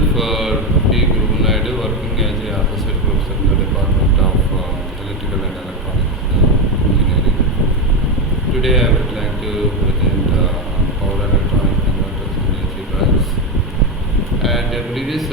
Myself, T. Gurunaidu, working as a associate professor in the Department of Electrical and Electronics Engineering. Today, I would like to present power electronic converters and AC drives. And the previous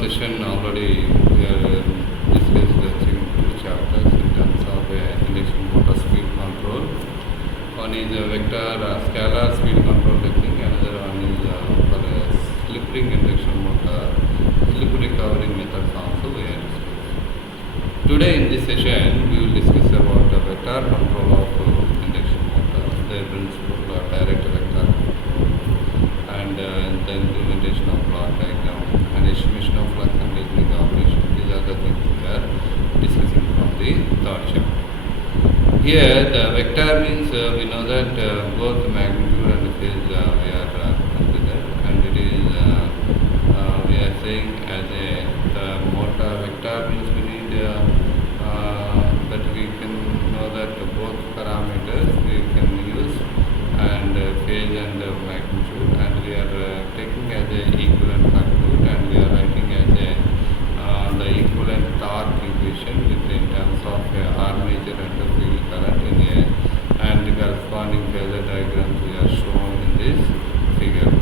session already we are discussed the two chapters in terms of induction motor speed control. One is vector scalar speed control technique, another one is for slip ring induction motor, slip recovering methods also we are discussing. Today in this session we will discuss about the vector control of induction motor, their principle, direct vector control, and the implementation of block diagram and estimation of flux and rhythmic operation. These are the things we are discussing from the third chapter. Here the vector means we know that both magnitude and phase we are considered, and it is we are saying as the motor vector means we need that we can know that both parameters we can use, and phase and magnitude, and we are taking as a equivalent circuit, and we are writing as the equivalent torque equation in terms of armature and the field current and the corresponding phasor diagrams we are shown in this figure.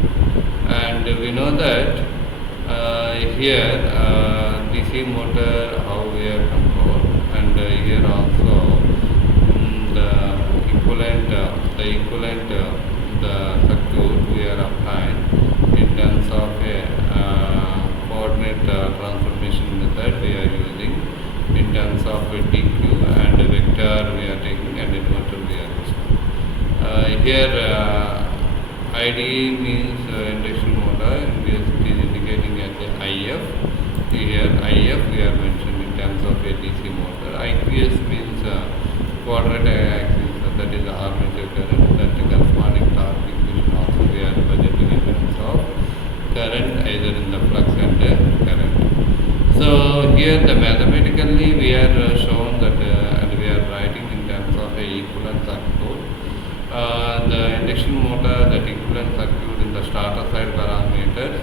And we know that here DC motor how we are controlled, and here also the equivalent the circuit we are applying in terms of coordinate transformation method we are using in terms of DQ, and vector we are taking, and inverter we are using. Here ID means induction motor, and it is indicating as a IF. Here IF we are mentioned in terms of a DC motor. IQS means quadratic axis, that is the armature current, that the corresponding torque equation also we are budgeting in terms of current either in the flux and current. So here the mathematically we are shown that and we are writing in terms of a equivalent circuit. The induction motor, that equivalent circuit in the starter side parameters,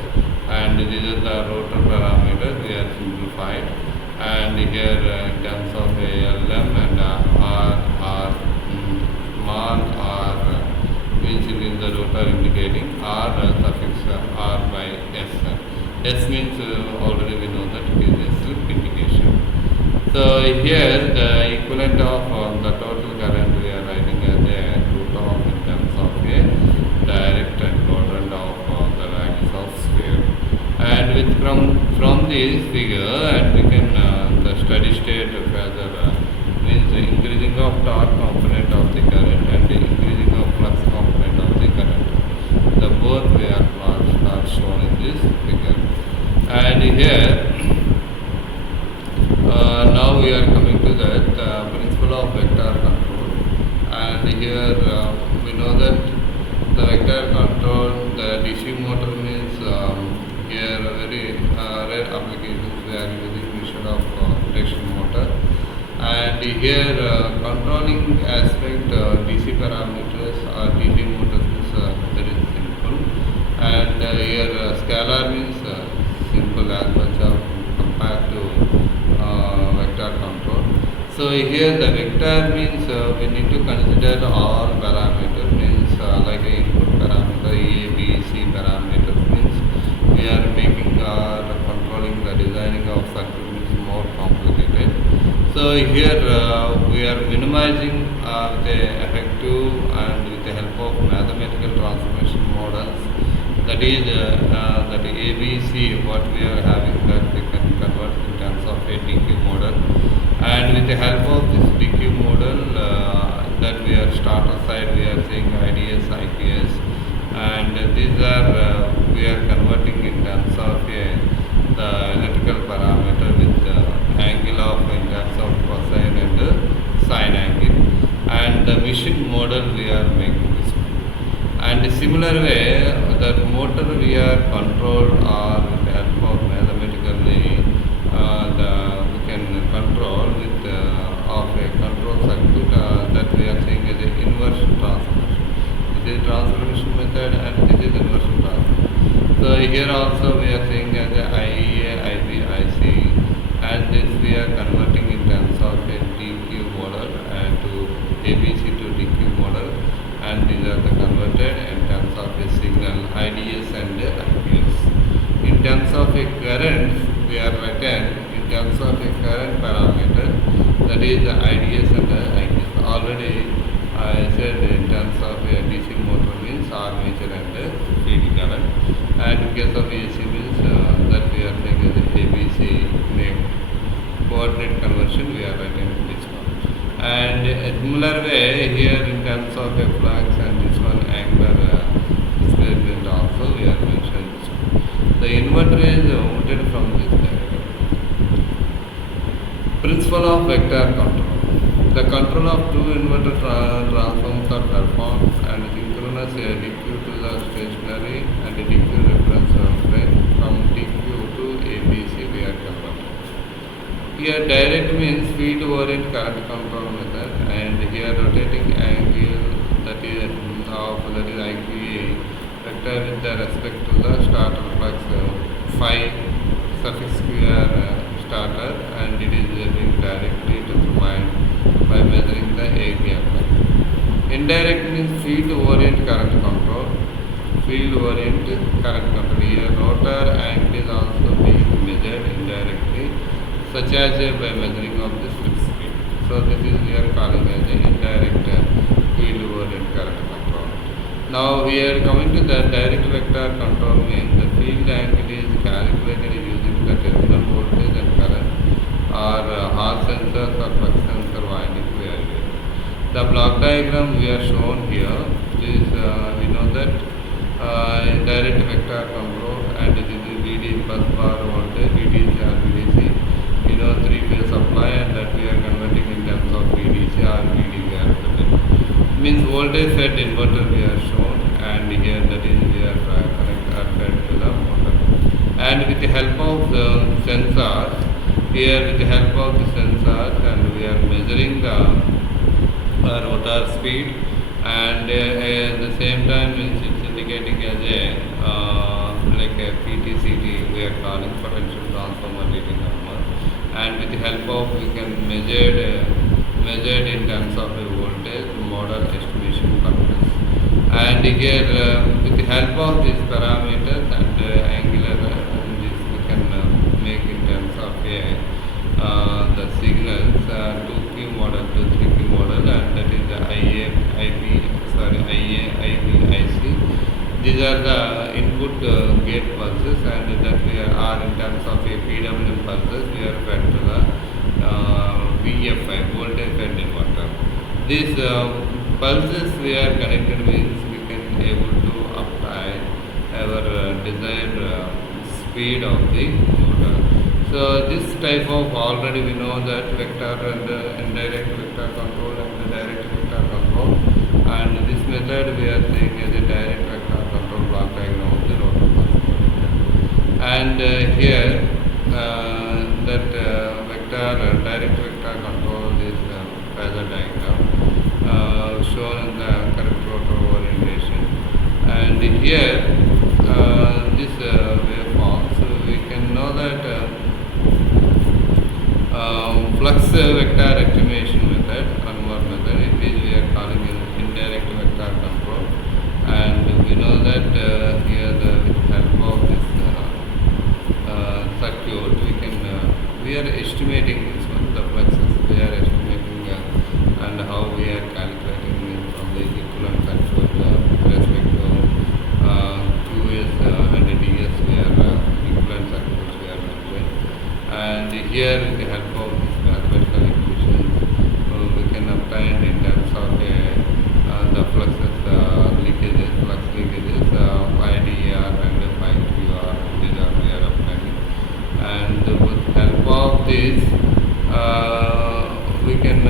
and these are the rotor parameters we are simplified, and here in terms of LM and R, small r means it is the rotor indicating, R suffix R by S. S means already we know that it is a slip indication. So here the equivalent of the total current we are writing as a root of in terms of a direct and quadrant of the axis of sphere. And with from this figure, and we can the steady state phasor means the increasing of torque component of the current and the increasing of flux component of the current. The both we are not shown in this figure. And here now we are coming to that principle of vector control, and here we know that the vector control, the DC motor means here very rare applications we are using instead of induction motor, and here controlling aspect DC parameters or DC motors is very simple, and here scalar means simple as much of compared to vector control. So here the vector means we need to consider all parameters, means like the input parameter A, B, C parameters, means we are making controlling the designing of circuit is more complicated. So here we are minimizing the effective and with the help of mathematical transformation models, that is that ABC what we are having, that we can convert in terms of a DQ model, and with the help of this DQ model that we are starter side we are saying IDS, IPS, and these are we are converting in terms of the electrical parameter with the angle of in terms of cosine and sine angle, and the machine model we are making this. And similar way, that motor we are controlled or with the help of mathematically we can control with of a control circuit that we are saying as a inversion transformation. This is transformation method and this is inversion transformation. So here also we are saying as a IEA, IB, IC, and this we are converting in terms of a DQ model and to ABC to DQ model, and these are the converted in terms of a signal IDS and IPS. In terms of a current, we are written in terms of a current parameter, that is the IDS and the IPS. Already I said in terms of a DC motor means armature and field current, and in case of AC means that we are saying as ABC coordinate conversion, we are writing this one. And a similar way here in terms of a flux and this one angular displacement also we are mentioned this one. The inverter is omitted from this diagram. Principle of vector control. The control of two inverter transforms are performed and synchronous DQ to the stationary and DQ reference frame from DQ to ABC we are converted. Here direct means field orient current control method, and here rotating angle that is IQA vector with the respect to the starter flux phi suffix QR starter, and it is being directly determined by measuring the area flux. Indirect means field orient current control. Field orient current control. Here rotor angle is also being measured indirectly, such as by measuring of the slip speed. So this is we are calling as an indirect field orient current control. Now we are coming to the direct vector control means the field angle is calculated using the terminal voltage and current or Hall sensors or flux sensor winding we are using. The block diagram we are shown here. This we know that direct vector control, and this is VD bus bar voltage, VDC or VDC. You know, three-phase supply, and that we are converting in terms of VDC or VD we are converting. Means voltage fed inverter we are shown, and here that is we are fed to the motor. And with the help of the sensors, here with the help of the sensors, and we are measuring the rotor speed, and at the same time means it's indicating as a like a PTCT we are calling potential transformer rating number, and with the help of we can measured in terms of the voltage model estimation purpose. And here with the help of these parameters and angular this we can make in terms of the signals 2Q model to 3Q model, and that is the IA, IB, IC. These are the input gate pulses, and that we are in terms of a PWM pulses we are fed to the VFI, voltage fed inverter. These pulses we are connected means we can able to apply our desired speed of the motor. So this type of already we know that vector and indirect vector control and direct vector control, and this method we are saying as a direct vector control block diagram of the rotor pulse. And here that direct vector control is phasor diagram shown in the correct rotor orientation, and here this waveform, so we can know that flux vector estimation method, one more method, it is we are calling it indirect vector control, and we know that here with help of this circuit we are estimating this one, the fluxes we are estimating and how we are calculating from the equivalent circuit respect to QS and DS we are equivalent circuits we are measuring. And here with the help of this mathematical equations we can obtain in terms of the fluxes flux leakages, IDR and IQR, these are we are obtaining. And with help of this we can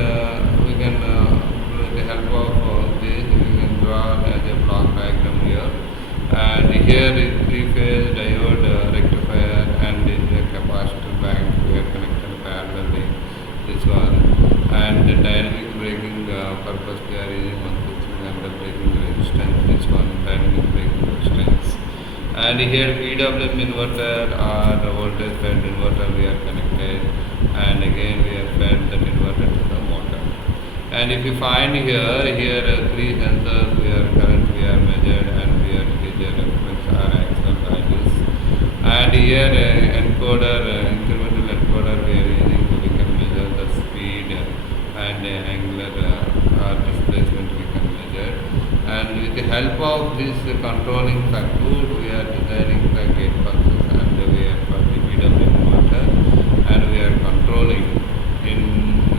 with the help of this we can draw as a block diagram here, and here is three-phase diode rectifier, and is a capacitor bank we are connected parallelly this one, and the dynamic braking purpose we are using one switching and the braking resistance, this one dynamic braking resistance. And here PWM inverter or the voltage fed inverter we are connected, and again we have fed that inverter to the motor. And if you find here three sensors where current we are measured, and here it is a reference or actual values. And here encoder, incremental encoder we are using, we can measure the speed and angular or displacement we can measure. And with the help of this controlling circuit, we are designing the gate pulses, and we are for the PWM inverter, and we are controlling in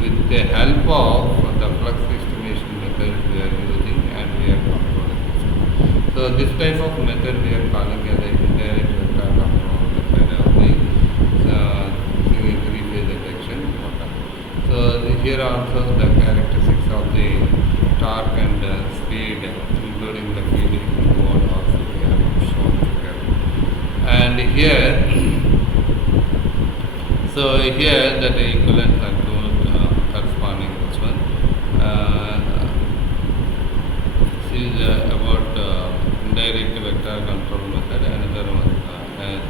with the help of the flux estimation method we are using, and we are controlling this. So this type of method we are calling as a indirect vector control method of the three-phase induction motor. So here also the characteristics of the torque and speed, including the feeding mode, also we have shown here. And here, so here that the equivalent circuit corresponding this one. This is about indirect vector control method. Another one,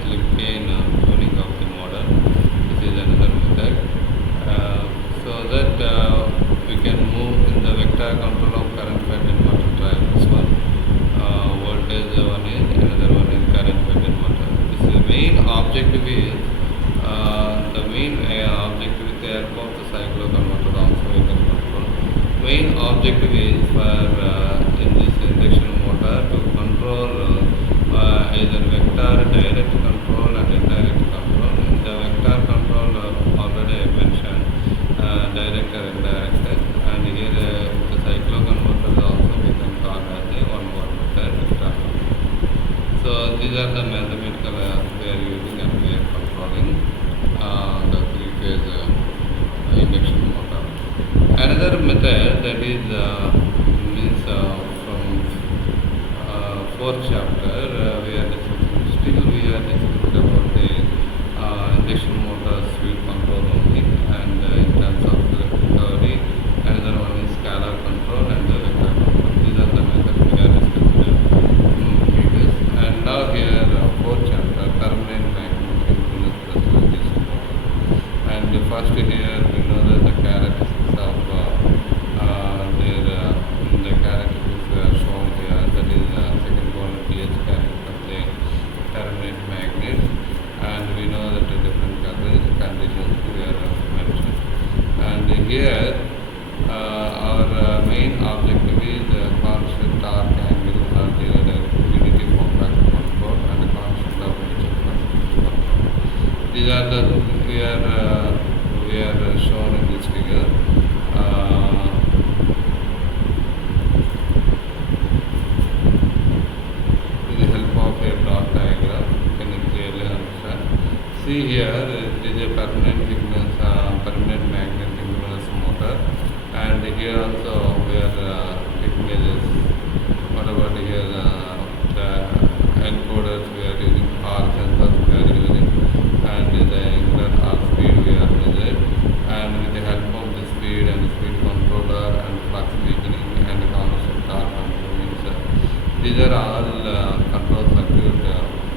Lipkin tuning of the model. This is another method. So that we can move in the vector control of current fed inverter drive. This one, voltage one is, another one is current fed inverter. This is the main objective is the main objective with the help of the cycloconverter also we can control. Main objective is for in this induction motor to control either vector direct control and indirect control. In the vector control already I mentioned direct or indirect, and here the cycloconverter also we can call as a one watt method vector. So these are the mathematical we are using, and we are controlling the three-phase induction motor. Another method that is means from fourth chapter we are discussing. Still we are discussing about the induction motor speed control only, and in terms of the recovery. Another one is scalar control and the vector control. These are the methods we are discussing previous. And now here fourth chapter, permanent magnetic impedance pressurization motor. And first here we know that the characteristics of the characteristics are shown here. That is second one, pH character of the permanent magnet, and we know that the different conditions we are mentioned. And here our main objective is constant torque angle or the unity form factor control, and the constant of nature plus control. These are the we are shown in this figure. With the help of a block diagram, you can clearly understand. See here, it is a permanent magnet impedance motor, and here also we are taking as what about here the encoders we are using, R sensors we are using, and the angular R speed we are measured, and with the help of the speed and the speed controller and flux weakening and the constant torque control means these are all control circuit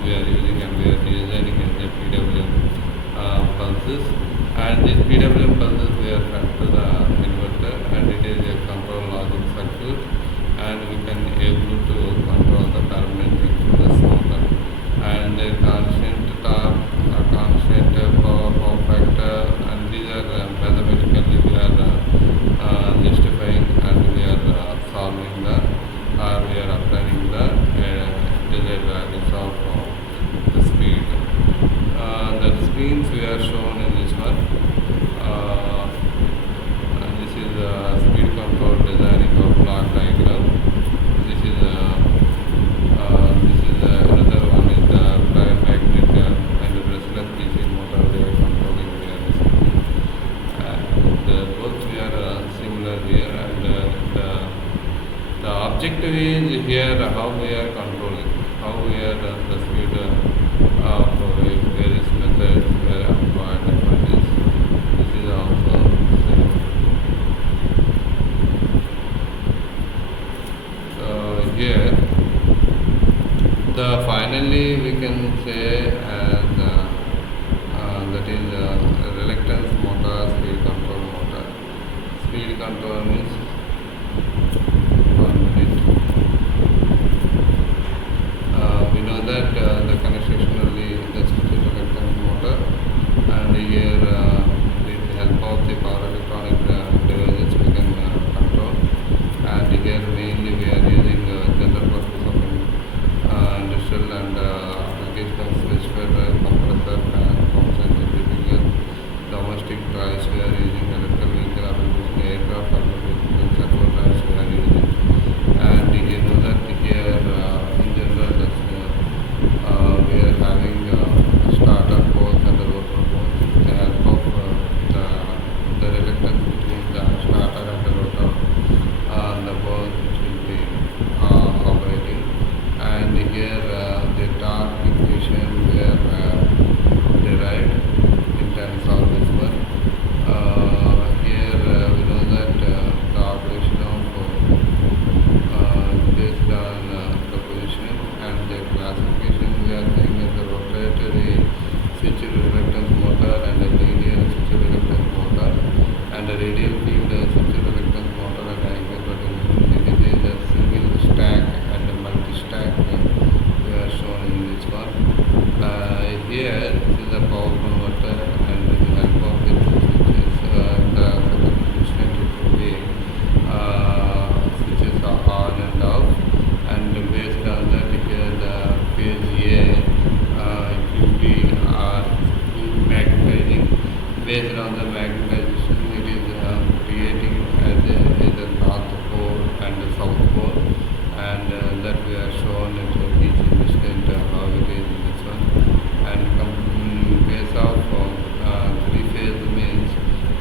we are using, and we are designing as a PWM pulses, and these PWM pulses we are fed to the inverter, and it is a control logic circuit, and we can able to control the permanent impedance motor, and the constant torque, constant power factor, and these are mathematically we are justifying, and we are solving the, or we are applying the desired values of the speed. The screens we are shown in this one. And this is speed control designing of block diagram. This is another one is the magnet and the brushless DC motor we are controlling here. And both we are similar here, and the objective is here how we are controlling, how we are the speed of various methods we are employed for this. This is also same. So here The finally we can say as that is reluctance motor, speed control motor. Speed control means 1 minute. We know that the constitutionally the speed reluctance motor, and here with the help of the power electronic devices we can control. And here mainly we are using general purpose of industrial and applications which were compressor, pumps and everything else. Domestic drives we are using, electrical vehicle application, aircraft application, servo drives we are using. And you know that here in general we are having starter poles and the rotor poles. With the help of the reluctance between the starter and the rotor, the poles which will be operating. And here the torque equation where derived in terms of this one. Here we know that the operation of based on the position and the classification we are saying as the rotatory switch reluctance motor and the linear switch reluctance motor and the radial field switch reluctance motor and angle rotation. It is a single stack and a multi-stack we are shown in this one. Here this is a power converter, and with the help of the two switches the constant it will be switches are on and off, and based on that here the phase A it will be magnetizing. Based on the magnetization it is creating as either north pole and the south pole, and that we are shown at each instant how it is in this one. And in case of three phase means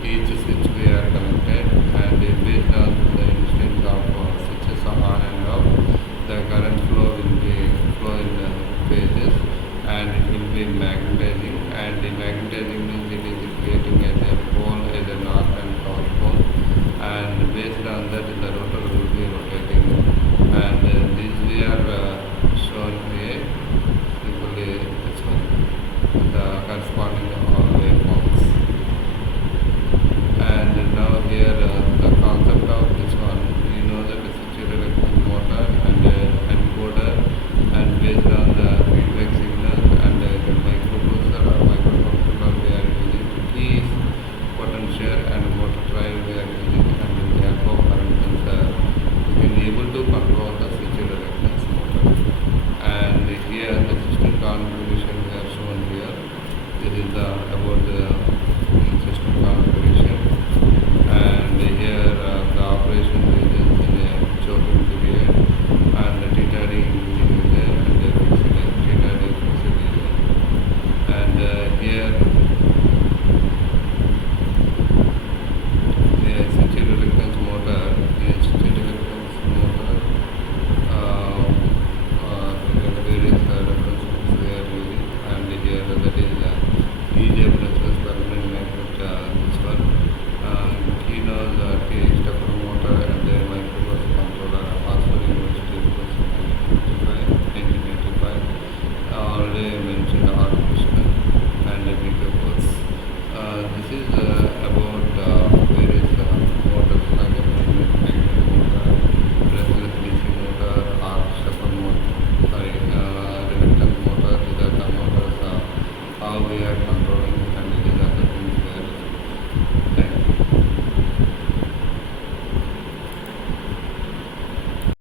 each switch we are connected, and based on the instant of switches are on and off, the current flow will be flow in the phases, and it will be magnetizing, and the